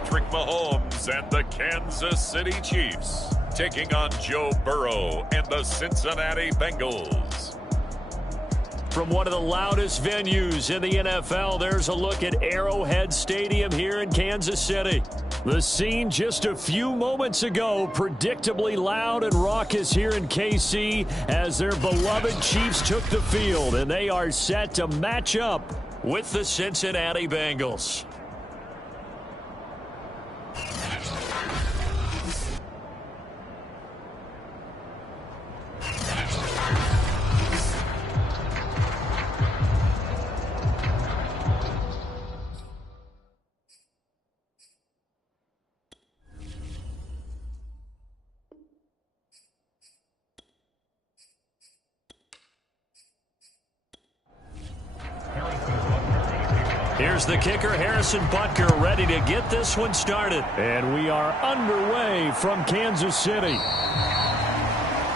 Patrick Mahomes and the Kansas City Chiefs, taking on Joe Burrow and the Cincinnati Bengals. From one of the loudest venues in the NFL, there's a look at Arrowhead Stadium here in Kansas City. The scene just a few moments ago, predictably loud and raucous here in KC as their beloved Chiefs took the field, and they are set to match up with the Cincinnati Bengals. Here's the kicker, Harrison Butker, ready to get this one started. And we are underway from Kansas City.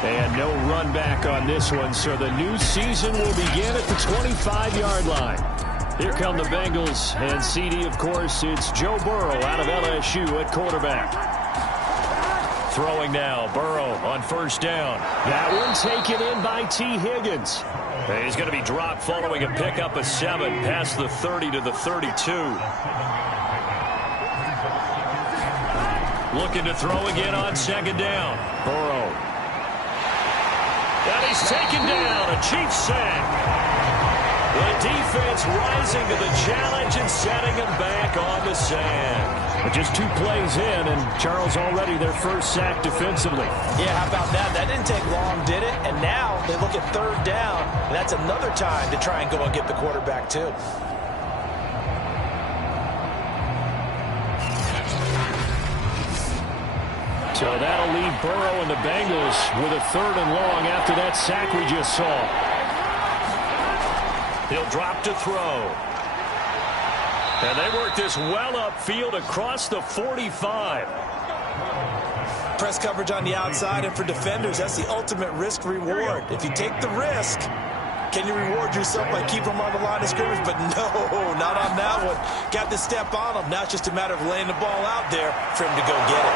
And no run back on this one, so the new season will begin at the 25-yard line. Here come the Bengals, and CD, of course, it's Joe Burrow out of LSU at quarterback. Throwing now, Burrow on first down. That one taken in by T. Higgins. He's going to be dropped following a pickup of 7 past the 30 to the 32. Looking to throw again on second down. Burrow. And he's taken down. A Chiefs sack. The defense rising to the challenge and setting him back on the sack. But just 2 plays in, and Charles already their first sack defensively. Yeah, how about that? That didn't take long, did it? And now they look at third down, and that's another time to try and go and get the quarterback, too. So that'll leave Burrow and the Bengals with a 3rd and long after that sack we just saw. He'll drop to throw. And they work this well upfield across the 45. Press coverage on the outside, and for defenders, that's the ultimate risk-reward. If you take the risk, can you reward yourself by keeping them on the line of scrimmage? But no, not on that one. Got to step on them. Now it's just a matter of laying the ball out there for him to go get it.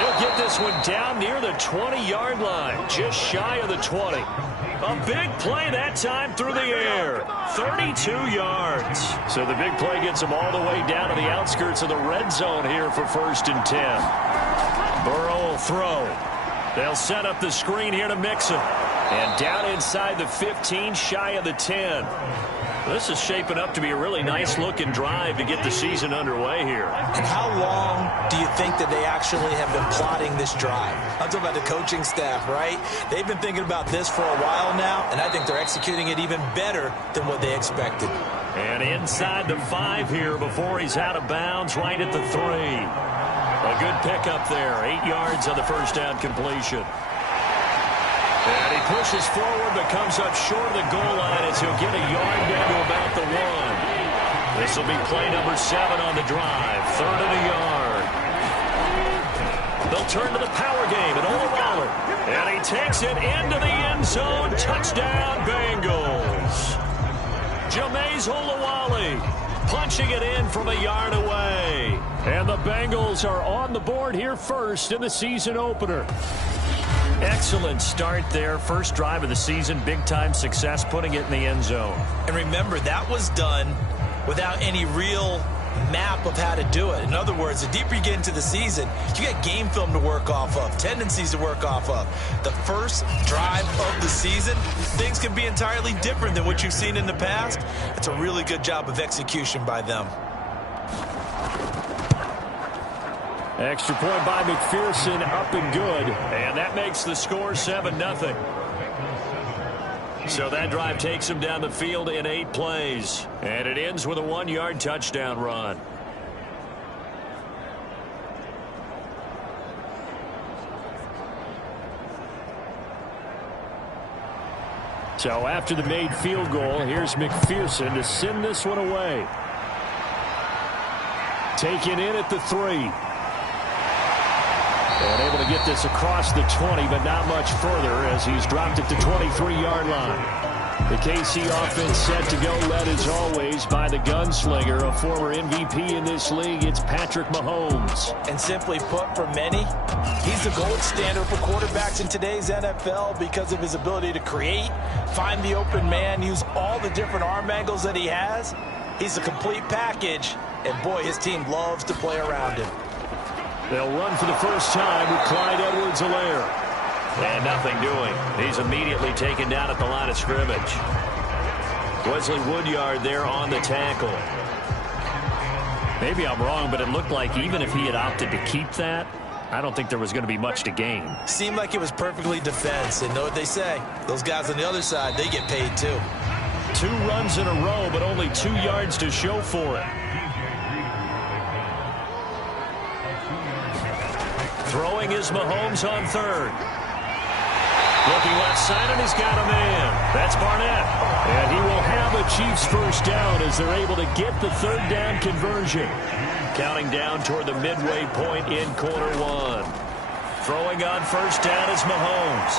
He'll get this one down near the 20-yard line, just shy of the 20. A big play that time through the air. 32 yards. So the big play gets him all the way down to the outskirts of the red zone here for 1st and 10. Burrow will throw. They'll set up the screen here to Mixon. And down inside the 15, shy of the 10. This is shaping up to be a really nice-looking drive to get the season underway here. And how long do you think that they actually have been plotting this drive? I'm talking about the coaching staff, right? They've been thinking about this for a while now, and I think they're executing it even better than what they expected. And inside the 5 here before he's out of bounds, right at the 3. A good pickup there, 8 yards on the first down completion. And he pushes forward but comes up short of the goal line as he'll get a yard down to about the 1. This will be play number 7 on the drive. 3rd and a yard. They'll turn to the power game and Olawale. And he takes it into the end zone. Touchdown, Bengals. Jameis Olawale punching it in from a yard away. And the Bengals are on the board here first in the season opener. Excellent start there. First drive of the season. Big-time success putting it in the end zone. And remember, that was done without any real map of how to do it. In other words, the deeper you get into the season, you get game film to work off of, tendencies to work off of. The first drive of the season, things can be entirely different than what you've seen in the past. It's a really good job of execution by them. Extra point by McPherson, up and good. And that makes the score 7-0. So that drive takes him down the field in 8 plays. And it ends with a 1-yard touchdown run. So after the made field goal, here's McPherson to send this one away. Taken in at the 3. And able to get this across the 20, but not much further as he's dropped it to 23-yard line. The KC offense set to go, led as always by the gunslinger, a former MVP in this league. It's Patrick Mahomes. And simply put, for many, he's the gold standard for quarterbacks in today's NFL because of his ability to create, find the open man, use all the different arm angles that he has. He's a complete package, and boy, his team loves to play around him. They'll run for the first time with Clyde Edwards-Helaire. And nothing doing. He's immediately taken down at the line of scrimmage. Wesley Woodyard there on the tackle. Maybe I'm wrong, but it looked like even if he had opted to keep that, I don't think there was going to be much to gain. Seemed like it was perfectly defense. And know what they say? Those guys on the other side, they get paid too. 2 runs in a row, but only 2 yards to show for it. Throwing is Mahomes on third. Looking left side, and he's got a man. That's Barnett. And he will have a Chiefs first down as they're able to get the third down conversion. Counting down toward the midway point in quarter 1. Throwing on first down is Mahomes.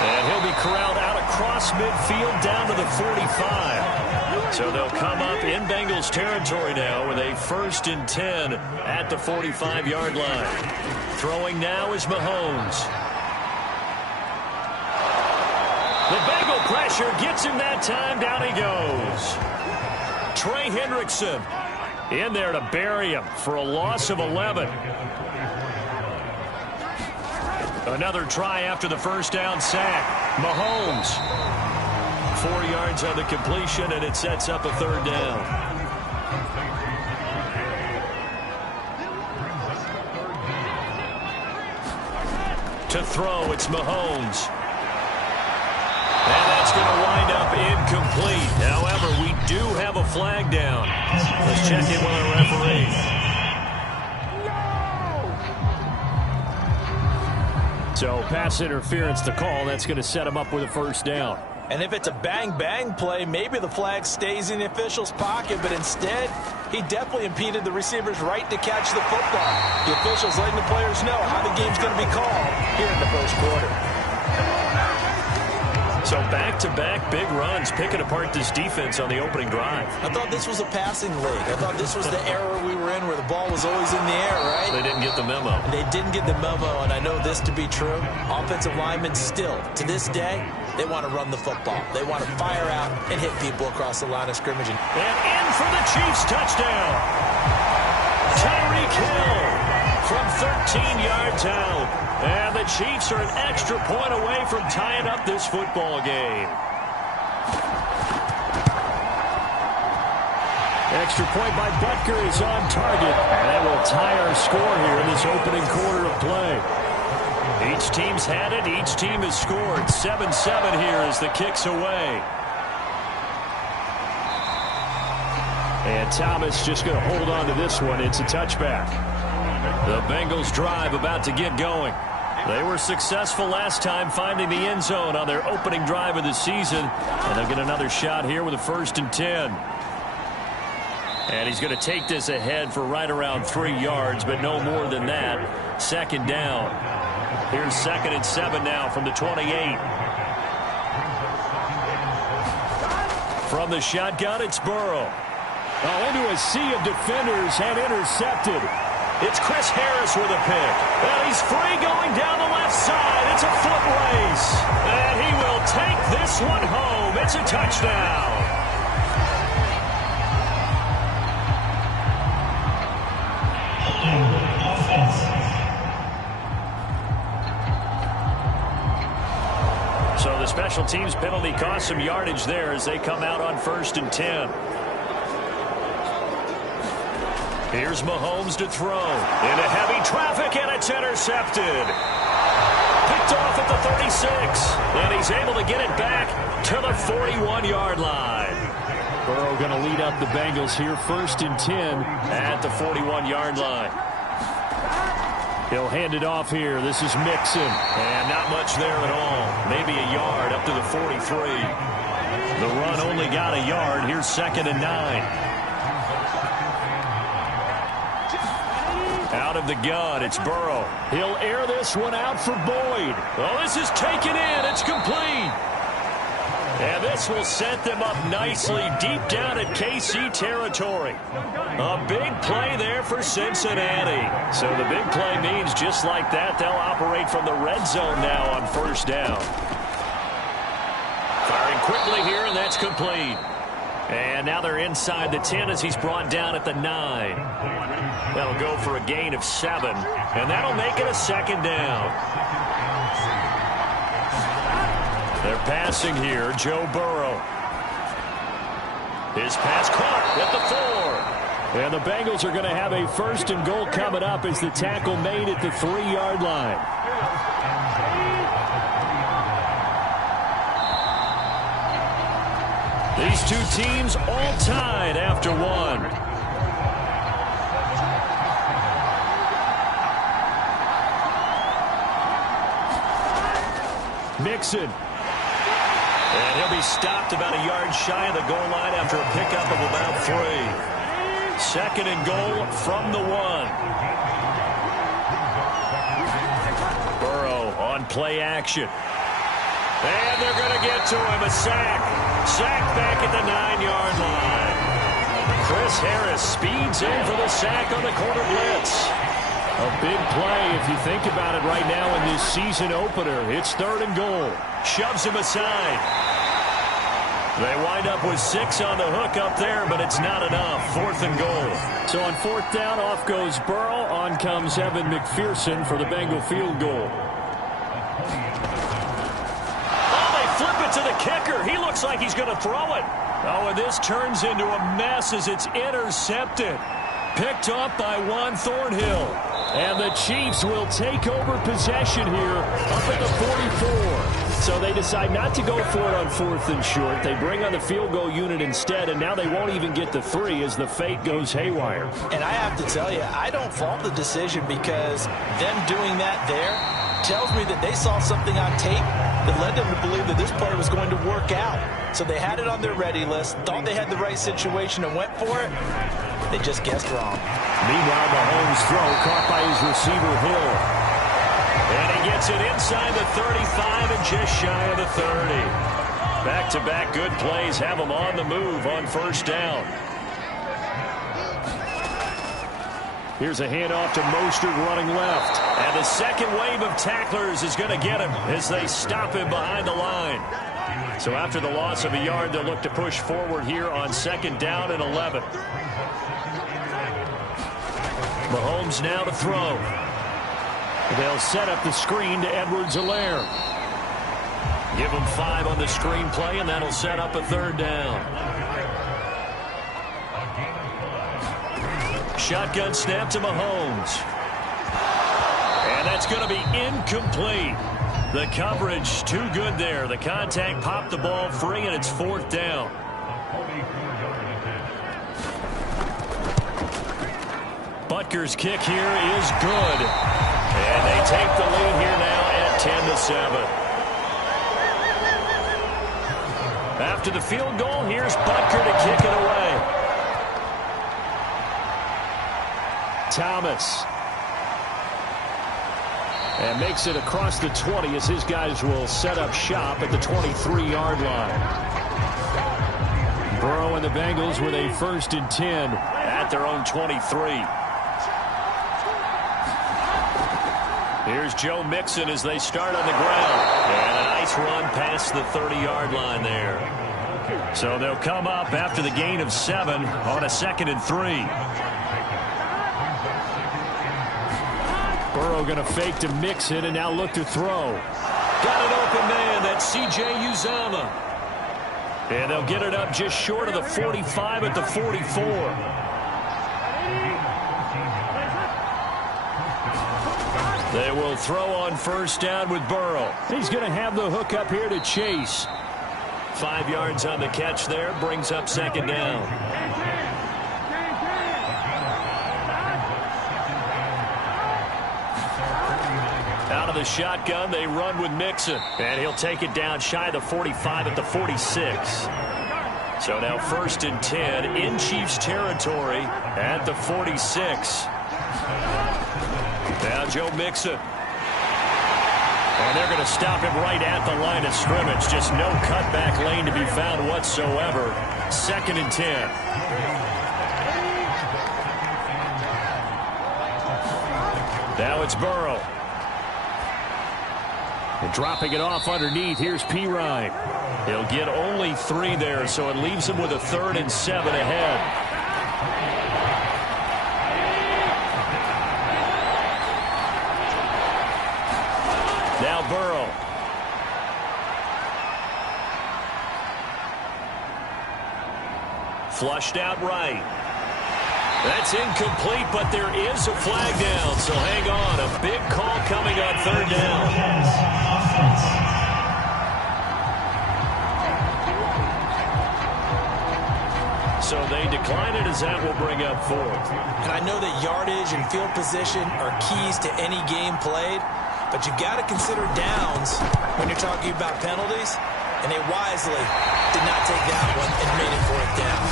And he'll be corralled out across midfield down to the 45. So they'll come up in Bengals territory now with a 1st and 10 at the 45-yard line. Throwing now is Mahomes. The Bengal pressure gets him that time. Down he goes. Trey Hendrickson in there to bury him for a loss of 11. Another try after the first down sack. Mahomes. 4 yards on the completion, and it sets up a third down. To throw, it's Mahomes. And that's going to wind up incomplete. However, we do have a flag down. Let's check in with our referee. So pass interference to call. That's going to set him up with a first down. And if it's a bang-bang play, maybe the flag stays in the official's pocket, but instead, he definitely impeded the receiver's right to catch the football. The officials letting the players know how the game's going to be called here in the first quarter. So back-to-back big runs, picking apart this defense on the opening drive. I thought this was a passing league. I thought this was the era we were in where the ball was always in the air, right? They didn't get the memo. They didn't get the memo, and I know this to be true. Offensive linemen still, to this day, they want to run the football. They want to fire out and hit people across the line of scrimmage. And in for the Chiefs touchdown. Tyreek Hill from 13 yards out. And the Chiefs are an extra point away from tying up this football game. Extra point by Butker is on target. And that will tie our score here in this opening quarter of play. Each team's had it. Each team has scored. 7-7 here as the kick's away. And Thomas just going to hold on to this one. It's a touchback. The Bengals drive about to get going. They were successful last time finding the end zone on their opening drive of the season. And they'll get another shot here with a 1st and 10. And he's going to take this ahead for right around 3 yards, but no more than that. 2nd down. Here's 2nd and 7 now from the 28. From the shotgun, it's Burrow. Oh, into a sea of defenders and intercepted. It's Chris Harris with a pick. And he's free going down the left side. It's a foot race. And he will take this one home. It's a touchdown. So the special teams penalty cost some yardage there as they come out on 1st and 10. Here's Mahomes to throw. Into heavy traffic, and it's intercepted. Picked off at the 36. And he's able to get it back to the 41-yard line. Burrow going to lead up the Bengals here, 1st and 10 at the 41-yard line. He'll hand it off here. This is Mixon. And not much there at all. Maybe a yard up to the 43. The run only got a yard. Here's 2nd and 9. Out of the gun, it's Burrow. He'll air this one out for Boyd. Oh, this is taken in. It's complete. And this will set them up nicely deep down at KC territory. A big play there for Cincinnati. So the big play means just like that, they'll operate from the red zone now on first down. Firing quickly here, and that's complete. And now they're inside the 10 as he's brought down at the 9. That'll go for a gain of 7. And that'll make it a second down. They're passing here, Joe Burrow. His pass caught at the 4. And the Bengals are going to have a first and goal coming up as the tackle made at the 3-yard line. These two teams all tied after one. Mixon. And he'll be stopped about a yard shy of the goal line after a pickup of about 3. Second and goal from the 1. Burrow on play action. And they're going to get to him. A sack. Sack back at the 9-yard line. Chris Harris speeds in for the sack on the corner blitz. A big play if you think about it right now in this season opener. It's third and goal. Shoves him aside. They wind up with 6 on the hook up there, but it's not enough. Fourth and goal. So on fourth down, off goes Burrow. On comes Evan McPherson for the Bengal field goal. To the kicker. He looks like he's going to throw it. Oh, and this turns into a mess as it's intercepted. Picked up by Juan Thornhill. And the Chiefs will take over possession here up at the 44. So they decide not to go for it on fourth and short. They bring on the field goal unit instead, and now they won't even get the 3 as the fate goes haywire. And I have to tell you, I don't fault the decision because them doing that there tells me that they saw something on tape that led them to believe that this play was going to work out. So they had it on their ready list, thought they had the right situation and went for it. They just guessed wrong. Meanwhile, Mahomes' throw caught by his receiver, Hill. And he gets it inside the 35 and just shy of the 30. Back-to-back good plays have them on the move on first down. Here's a handoff to Mostert running left. And the second wave of tacklers is going to get him as they stop him behind the line. So after the loss of a yard, they'll look to push forward here on second down and 11. Mahomes now to throw. They'll set up the screen to Edwards-Helaire. Give him 5 on the screen play, and that'll set up a third down. Shotgun snap to Mahomes. And that's going to be incomplete. The coverage too good there. The contact popped the ball free, and it's fourth down. Butker's kick here is good. And they take the lead here now at 10-7. After the field goal, here's Butker to kick it away. Thomas. And makes it across the 20 as his guys will set up shop at the 23-yard line. Burrow and the Bengals with a 1st and 10 at their own 23. Here's Joe Mixon as they start on the ground. And a nice run past the 30-yard line there. So they'll come up after the gain of 7 on a 2nd and 3. Burrow going to fake to Mixon and now look to throw. Got an open man. That's C.J. Uzomah. And they'll get it up just short of the 45 at the 44. They will throw on first down with Burrow. He's going to have the hook up here to Chase. 5 yards on the catch there. Brings up second down. Out of the shotgun, they run with Mixon. And he'll take it down shy of the 45 at the 46. So now 1st and 10 in Chiefs territory at the 46. Now Joe Mixon. And they're going to stop him right at the line of scrimmage. Just no cutback lane to be found whatsoever. 2nd and 10. Now it's Burrow. And dropping it off underneath, here's Pirine. He'll get only 3 there, so it leaves him with a 3rd and 7 ahead. Now Burrow. Flushed out right. That's incomplete, but there is a flag down, so hang on. A big call coming on 3rd down. So they decline it as that will bring up 4th. And I know that yardage and field position are keys to any game played, but you've got to consider downs when you're talking about penalties, and they wisely did not take that one and made it 4th down.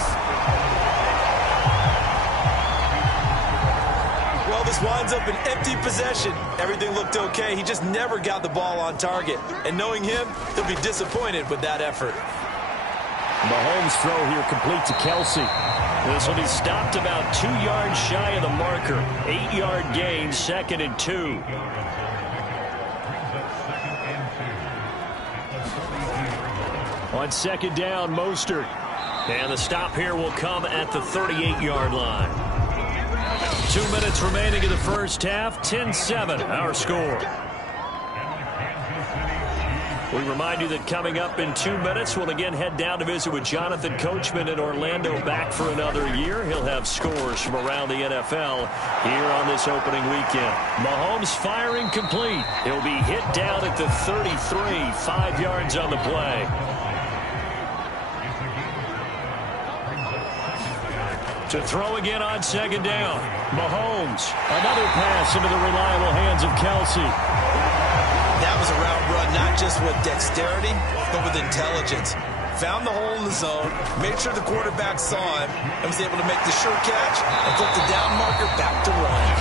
Well, this winds up an empty possession. Everything looked okay. He just never got the ball on target. And knowing him, he'll be disappointed with that effort. Mahomes' throw here complete to Kelsey. This will be stopped about 2 yards shy of the marker. 8-yard gain, 2nd and 2. On 2nd down, Mostert. And the stop here will come at the 38-yard line. 2 minutes remaining in the first half. 10-7, our score. We remind you that coming up in 2 minutes, we'll again head down to visit with Jonathan Coachman in Orlando, back for another year. He'll have scores from around the NFL here on this opening weekend. Mahomes firing complete. He'll be hit down at the 33, 5 yards on the play. To throw again on 2nd down. Mahomes. Another pass into the reliable hands of Kelsey. That was a route run, not just with dexterity, but with intelligence. Found the hole in the zone, made sure the quarterback saw him, and was able to make the sure catch and flip the down marker back to run.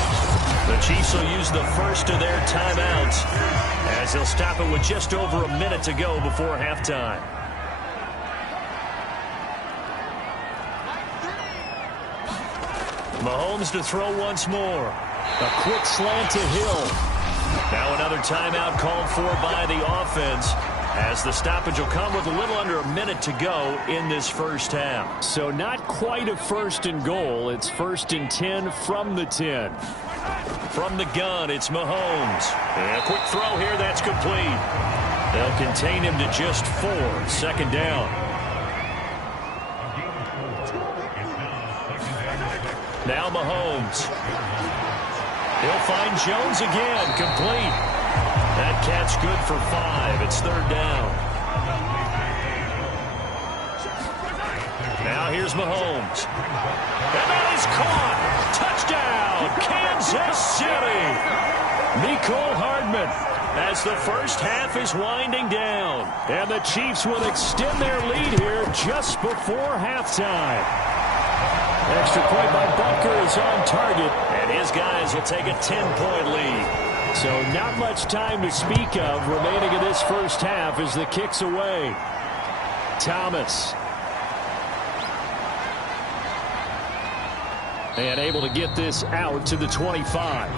The Chiefs will use the first of their timeouts as they'll stop it with just over a minute to go before halftime. Mahomes to throw once more. A quick slant to Hill. Now another timeout called for by the offense as the stoppage will come with a little under a minute to go in this first half. So not quite a 1st and goal. It's 1st and 10 from the 10. From the gun, it's Mahomes. And a quick throw here, that's complete. They'll contain him to just 4. 2nd down. Now Mahomes. He'll find Jones again, complete. That catch good for 5. It's 3rd down. Now here's Mahomes. And that is caught. Touchdown, Kansas City. Mecole Hardman as the first half is winding down. And the Chiefs will extend their lead here just before halftime. Extra point by Bunker is on target, and his guys will take a 10-point lead. So not much time to speak of remaining in this first half as the kick's away. Thomas. And able to get this out to the 25.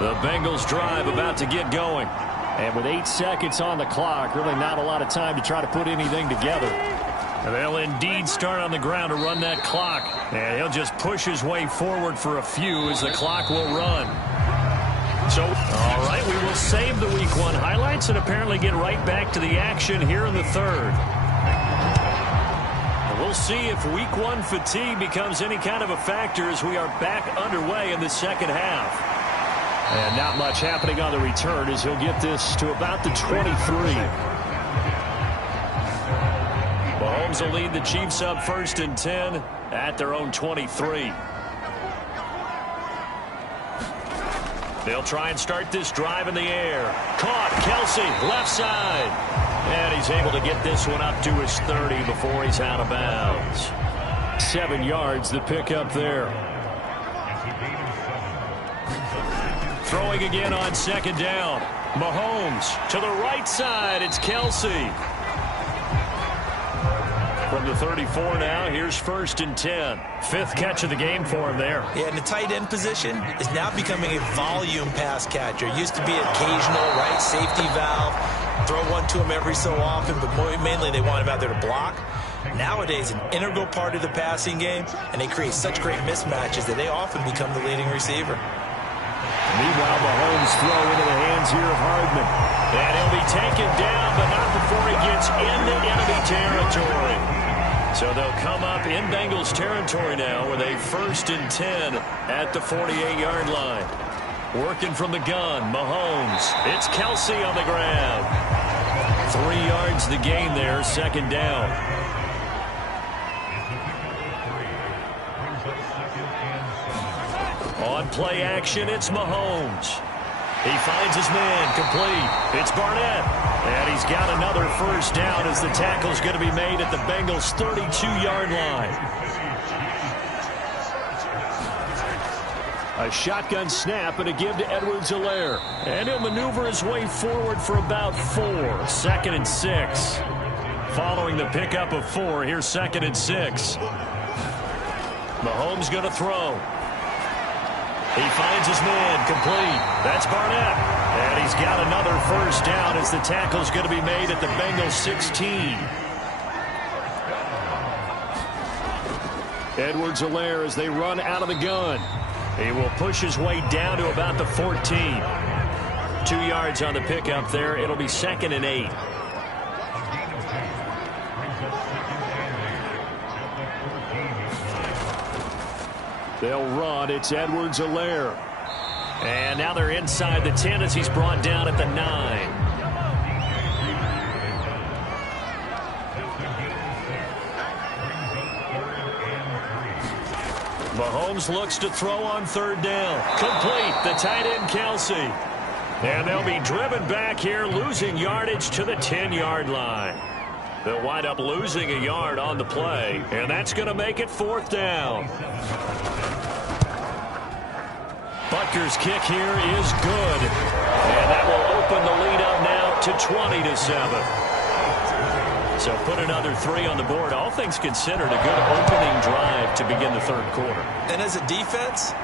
The Bengals drive about to get going. And with 8 seconds on the clock, really not a lot of time to try to put anything together. They'll indeed start on the ground to run that clock. And he'll just push his way forward for a few as the clock will run. So, all right, we will save the Week 1 highlights and apparently get right back to the action here in the 3rd. And we'll see if Week 1 fatigue becomes any kind of a factor as we are back underway in the 2nd half. And not much happening on the return as he'll get this to about the 23. Mahomes will lead the Chiefs up 1st and 10 at their own 23. They'll try and start this drive in the air. Caught, Kelsey, left side. And he's able to get this one up to his 30 before he's out of bounds. 7 yards, the pickup there. Throwing again on second down. Mahomes to the right side. It's Kelsey. From the 34 now, here's 1st and 10. 5th catch of the game for him there. Yeah, and the tight end position is now becoming a volume pass catcher. Used to be an occasional, right, safety valve. Throw one to him every so often, but mainly they want him out there to block. Nowadays, an integral part of the passing game, and they create such great mismatches that they often become the leading receiver. Meanwhile, Mahomes throw into the hands here of Hardman. And he'll be taken down, but not before he gets into enemy territory. So they'll come up in Bengals territory now with a 1st and 10 at the 48-yard line. Working from the gun, Mahomes. It's Kelsey on the grab. 3 yards the gain there, 2nd down. On play action, it's Mahomes. He finds his man, complete. It's Barnett. And he's got another 1st down as the tackle's going to be made at the Bengals' 32-yard line. A shotgun snap and a give to Edwards-Helaire. And he'll maneuver his way forward for about 4. 2nd and 6. Following the pickup of 4, here's 2nd and 6. Mahomes going to throw. He finds his man, complete. That's Barnett. And he's got another 1st down as the tackle's going to be made at the Bengals' 16. Edwards-Helaire as they run out of the gun. He will push his way down to about the 14. 2 yards on the pickup there. It'll be 2nd and 8. They'll run. It's Edwards-Helaire. And now they're inside the 10 as he's brought down at the 9. Mahomes looks to throw on 3rd down. Complete. The tight end, Kelsey. And they'll be driven back here, losing yardage to the 10-yard line. They'll wind up losing a yard on the play, and that's going to make it 4th down. Butker's kick here is good. And that will open the lead up now to 20-7. So put another 3 on the board. All things considered, a good opening drive to begin the 3rd quarter. And as a defense,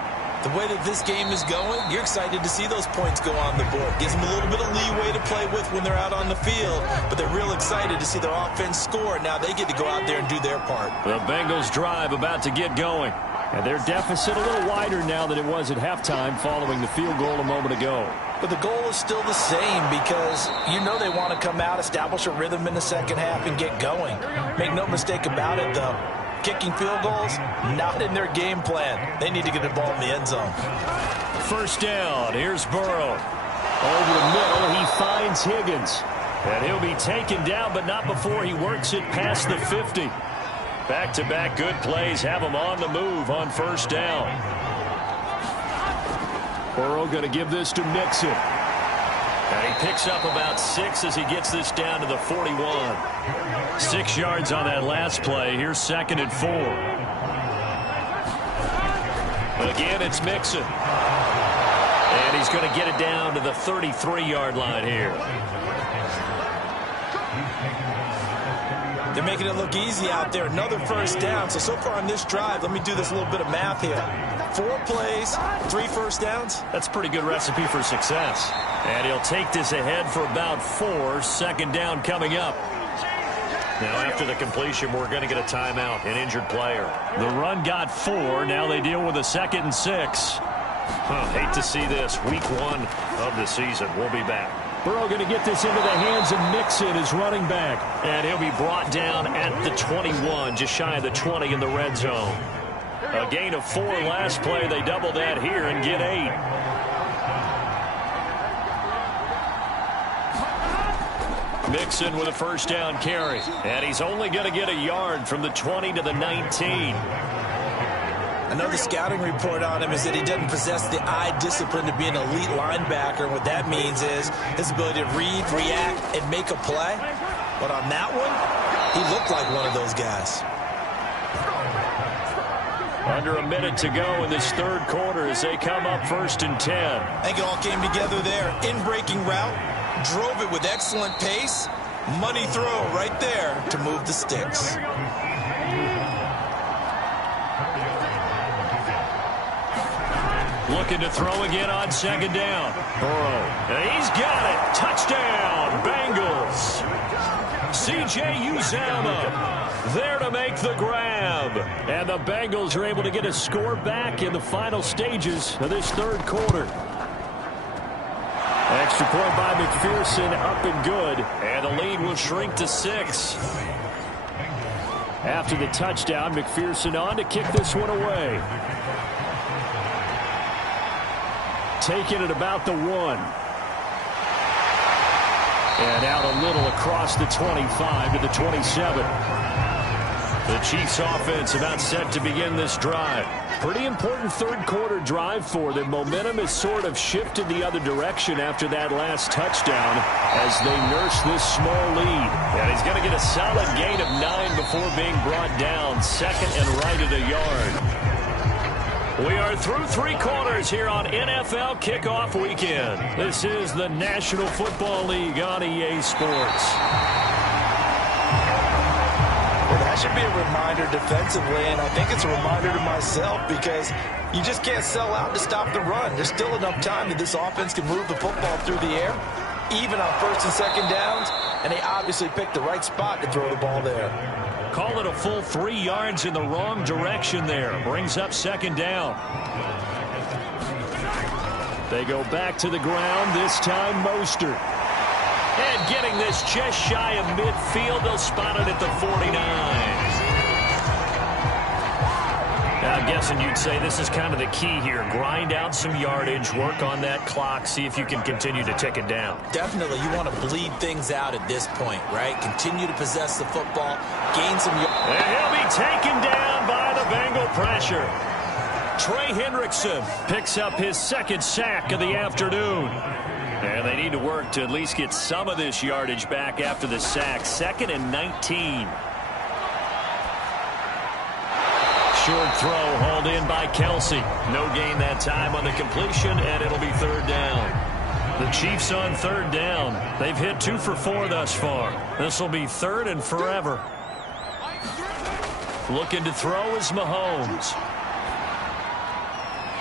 the way that this game is going, you're excited to see those points go on the board. Gives them a little bit of leeway to play with when they're out on the field, but they're real excited to see their offense score. Now they get to go out there and do their part. The Bengals drive about to get going. And their deficit a little wider now than it was at halftime following the field goal a moment ago. But the goal is still the same because you know they want to come out, establish a rhythm in the 2nd half, and get going. Make no mistake about it, though. Kicking field goals, not in their game plan. They need to get the ball in the end zone. 1st down. Here's Burrow. Over the middle, he finds Higgins. And he'll be taken down, but not before he works it past the 50. Back-to-back good plays have him on the move on 1st down. Burrow going to give this to Mixon. And he picks up about 6 as he gets this down to the 41. 6 yards on that last play. Here's 2nd and 4. Again, it's Mixon. And he's going to get it down to the 33-yard line here. They're making it look easy out there. Another 1st down. So far on this drive, let me do this little bit of math here. 4 plays, 3 1st downs. That's a pretty good recipe for success. And he'll take this ahead for about 4. 2nd down coming up. Now after the completion, we're going to get a timeout, an injured player. The run got 4. Now they deal with a 2nd and 6. Hate to see this. Week 1 of the season. We'll be back. Burrow going to get this into the hands of Mixon, his running back. And he'll be brought down at the 21, just shy of the 20 in the red zone. A gain of 4 last play. They double that here and get 8. Mixon with a 1st down carry. And he's only going to get a yard from the 20 to the 19. Another scouting report on him is that he doesn't possess the eye discipline to be an elite linebacker. What that means is his ability to read, react, and make a play. But on that one, he looked like one of those guys. Under a minute to go in this third quarter as they come up 1st and 10. I think it all came together there. In-breaking route, drove it with excellent pace. Money throw right there to move the sticks. Looking to throw again on 2nd down. Burrow. And he's got it. Touchdown, Bengals. C.J. Uzomah there to make the grab. And the Bengals are able to get a score back in the final stages of this third quarter. Extra point by McPherson, up and good. And the lead will shrink to 6. After the touchdown, McPherson on to kick this one away. Taking it about the 1. And out a little across the 25 to the 27. The Chiefs offense about set to begin this drive. Pretty important third quarter drive for them. Momentum has sort of shifted the other direction after that last touchdown as they nurse this small lead. And he's going to get a solid gain of 9 before being brought down. 2nd and right at a yard. We are through 3 quarters here on NFL Kickoff Weekend. This is the National Football League on EA Sports. Well, that should be a reminder defensively, and I think it's a reminder to myself because you just can't sell out to stop the run. There's still enough time that this offense can move the football through the air, even on 1st and 2nd downs, and they obviously picked the right spot to throw the ball there. Call it a full 3 yards in the wrong direction there. Brings up 2nd down. They go back to the ground, this time Mostert. And getting this just shy of midfield, they'll spot it at the 49. Now, I'm guessing you'd say this is kind of the key here. Grind out some yardage, work on that clock, see if you can continue to tick it down. Definitely, you want to bleed things out at this point, right? Continue to possess the football, gain some yards. And he'll be taken down by the Bengal pressure. Trey Hendrickson picks up his 2nd sack of the afternoon. And they need to work to at least get some of this yardage back after the sack. 2nd and 19. Short throw hauled in by Kelsey. No gain that time on the completion, and it'll be 3rd down. The Chiefs on 3rd down. They've hit 2 for 4 thus far. This will be 3rd and forever. Looking to throw is Mahomes.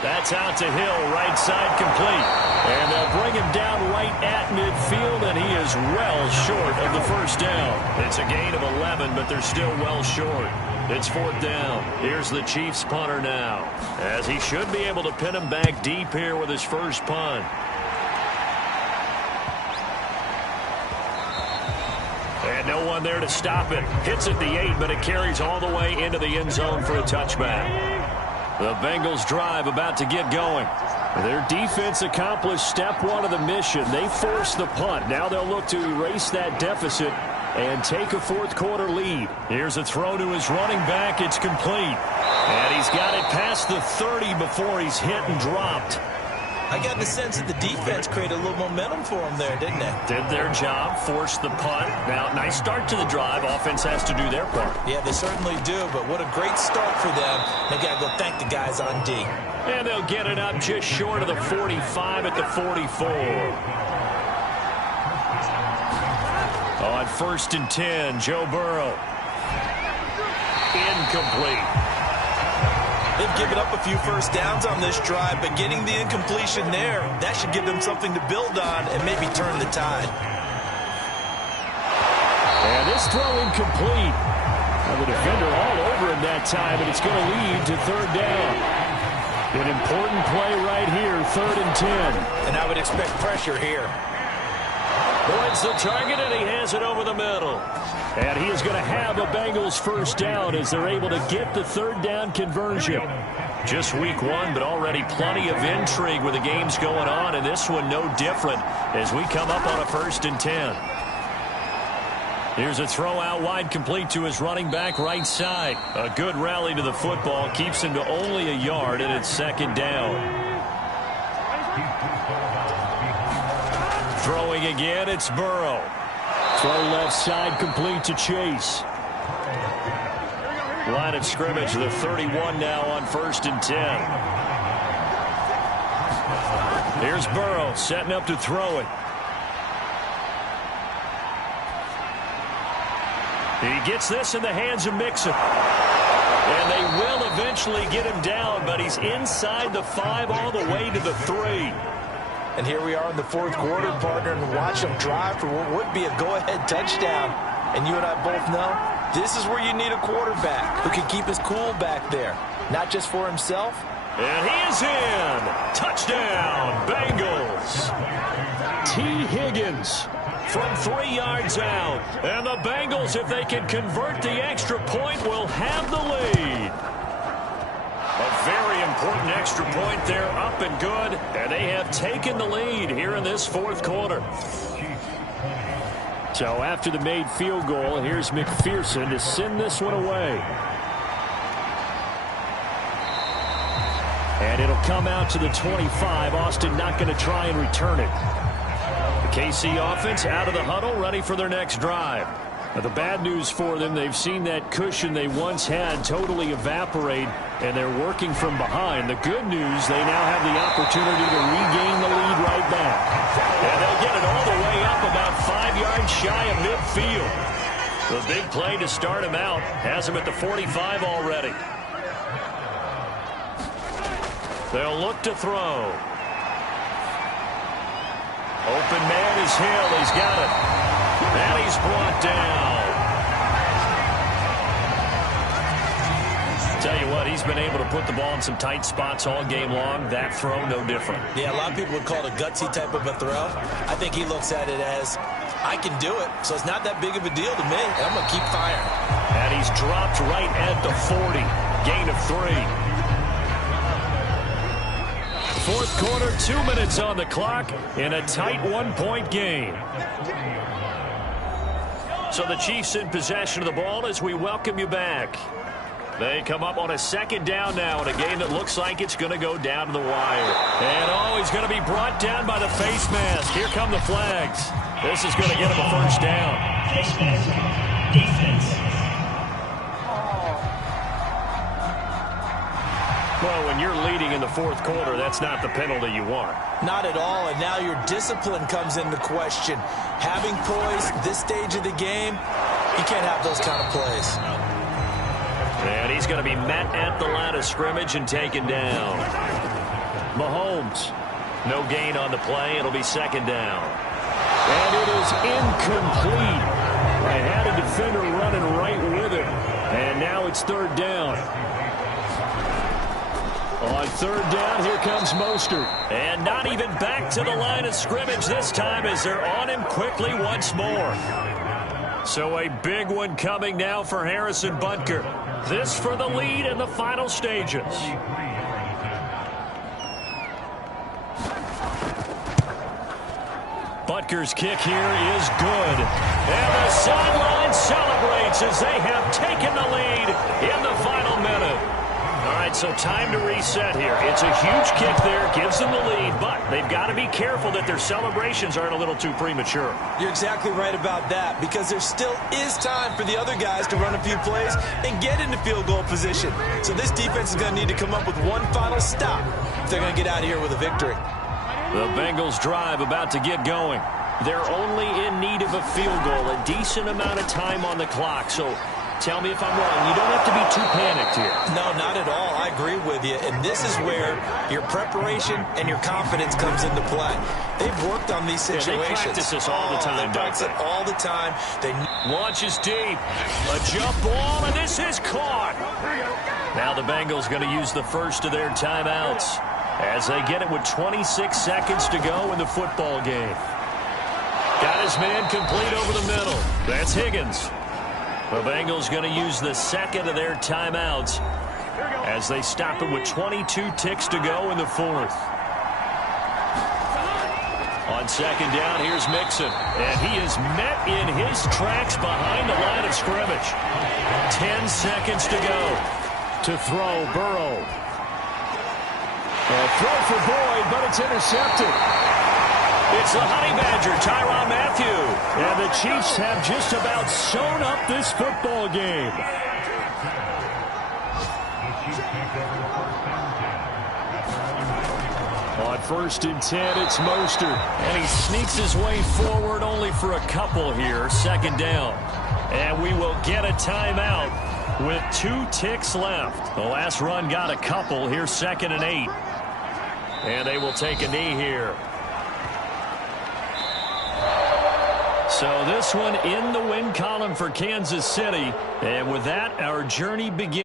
That's out to Hill, right side complete. And they'll bring him down right at midfield, and he is well short of the 1st down. It's a gain of 11, but they're still well short. It's 4th down. Here's the Chiefs punter now, as he should be able to pin him back deep here with his first punt. And no one there to stop it. Hits at the 8, but it carries all the way into the end zone for a touchback. The Bengals drive about to get going. Their defense accomplished step 1 of the mission. They forced the punt. Now they'll look to erase that deficit and take a 4th quarter lead. Here's a throw to his running back. It's complete. And he's got it past the 30 before he's hit and dropped. I got the sense that the defense created a little momentum for him there, didn't they? Did their job, forced the punt. Now, nice start to the drive. Offense has to do their part. Yeah, they certainly do, but what a great start for them. They got to go thank the guys on D. And they'll get it up just short of the 45 at the 44. On 1st and 10, Joe Burrow. Incomplete. They've given up a few 1st downs on this drive, but getting the incompletion there, that should give them something to build on and maybe turn the tide. And this throw incomplete. Now the defender all over him that time, and it's going to lead to 3rd down. An important play right here, 3rd and 10. And I would expect pressure here. Points the target, and he has it over the middle. And he is going to have a Bengals 1st down as they're able to get the 3rd down conversion. Just week 1, but already plenty of intrigue with the games going on, and this one no different as we come up on a 1st and 10. Here's a throw out wide, complete to his running back right side. A good rally to the football, keeps him to only a yard, and it's 2nd down. Throwing again, it's Burrow. Throw left side, complete to Chase. Line of scrimmage, the 31 now on 1st and 10. Here's Burrow setting up to throw it. He gets this in the hands of Mixon. And they will eventually get him down, but he's inside the 5 all the way to the 3. And here we are in the 4th quarter, partner, and watch them drive for what would be a go-ahead touchdown. And you and I both know this is where you need a quarterback who can keep his cool back there, not just for himself. And he is in. Touchdown, Bengals. T. Higgins from 3 yards out. And the Bengals, if they can convert the extra point, will have the lead. A very important extra point there, up and good. And they have taken the lead here in this 4th quarter. So after the made field goal, here's McPherson to send this one away. And it'll come out to the 25. Austin not going to try and return it. The KC offense out of the huddle, ready for their next drive. Now, the bad news for them, they've seen that cushion they once had totally evaporate, and they're working from behind. The good news, they now have the opportunity to regain the lead right back. And they'll get it all the way up about 5 yards shy of midfield. The big play to start him out has him at the 45 already. They'll look to throw. Open man is Hill. He's got it. And he's brought down. Tell you what, he's been able to put the ball in some tight spots all game long. That throw, no different. Yeah, a lot of people would call it a gutsy type of a throw. I think he looks at it as, I can do it, so it's not that big of a deal to me. And I'm going to keep firing. And he's dropped right at the 40. Gain of 3. 4th quarter, 2 minutes on the clock in a tight 1-point game. So the Chiefs in possession of the ball as we welcome you back. They come up on a 2nd down now in a game that looks like it's going to go down to the wire. And he's going to be brought down by the face mask. Here come the flags. This is going to get him a 1st down. Face mask, defense. Well, when you're leading in the 4th quarter, that's not the penalty you want. Not at all, and now your discipline comes into question. Having poise this stage of the game, you can't have those kind of plays. And he's going to be met at the line of scrimmage and taken down. Mahomes, no gain on the play. It'll be 2nd down. And it is incomplete. I had a defender running right with him. And now it's 3rd down. On 3rd down, here comes Mostert. And not even back to the line of scrimmage this time as they're on him quickly once more. So a big one coming now for Harrison Butker. This for the lead in the final stages. Butker's kick here is good. And the sideline celebrates as they have taken the lead in the final minute. All right, so time to reset here. It's a huge kick there, gives them the lead, but they've got to be careful that their celebrations aren't a little too premature. You're exactly right about that, because there still is time for the other guys to run a few plays and get into field goal position. So this defense is going to need to come up with one final stop if they're going to get out of here with a victory. The Bengals drive about to get going. They're only in need of a field goal, a decent amount of time on the clock, so tell me if I'm wrong. You don't have to be too panicked here. No, not at all. I agree with you. And this is where your preparation and your confidence comes into play. They've worked on these situations. Yeah, they practice this all the time. They practice it all the time. They launches deep. A jump ball, and this is caught. Now the Bengals going to use the first of their timeouts as they get it with 26 seconds to go in the football game. Got his man complete over the middle. That's Higgins. The Bengals going to use the second of their timeouts as they stop it with 22 ticks to go in the 4th. On 2nd down, here's Mixon. And he is met in his tracks behind the line of scrimmage. 10 seconds to go. To throw, Burrow. A throw for Boyd, but it's intercepted. It's the Honey Badger, Tyrann Mathieu. And the Chiefs have just about sewn up this football game. On 1st and 10, it's Mostert. And he sneaks his way forward only for a couple here. 2nd down. And we will get a timeout with 2 ticks left. The last run got a couple. Here's 2nd and 8. And they will take a knee here. So this one in the win column for Kansas City. And with that, our journey begins.